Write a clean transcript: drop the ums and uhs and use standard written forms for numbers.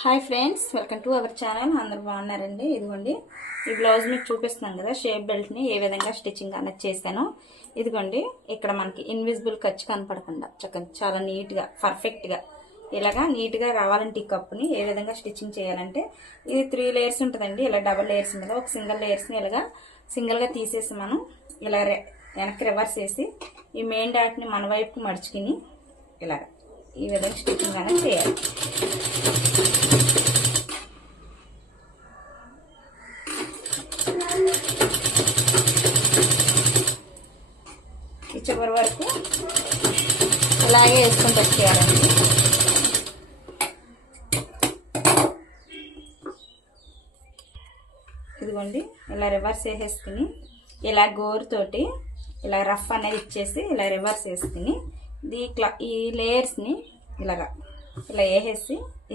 Hi friends, welcome to our channel. అందరూ బాగున్నారండి. ఇదిగోండి ఈ బ్లౌజ్ మీకు చూపిస్తున్నాను కదా, షేప్ బెల్ట్ని ఏ విధంగా స్టిచ్చింగ్ అనేది చేశాను. ఇదిగోండి ఇక్కడ మనకి ఇన్విజిబుల్ ఖర్చు కనపడకుండా చక్కగా చాలా నీట్గా పర్ఫెక్ట్గా ఇలాగా నీట్గా రావాలంటే ఈ కప్పుని ఏ విధంగా స్టిచ్చింగ్ చేయాలంటే, ఇది 3 లేయర్స్ ఉంటుందండి. ఇలా డబల్ లేయర్స్ ఉంటుంది. ఒక సింగిల్ లేయర్స్ని ఇలాగా సింగిల్గా తీసేసి మనం ఇలా వెనక్కి రివర్స్ చేసి ఈ మెయిన్ డాట్ని మన వైపుకి మడుచుకుని ఇలాగ ఈ విధంగా స్టిచ్చింగ్ అనేది చేయాలి. ఈ చివరి వరకు అలాగే వేసుకొని వచ్చేయాలండి. ఇదిగోండి ఇలా రివర్స్ వేసేసుకుని ఇలా గోరుతోటి ఇలా రఫ్ అనేది ఇచ్చేసి ఇలా రివర్స్ వేసుకుని ఈ లేయర్స్ని ఇలా వేసేసి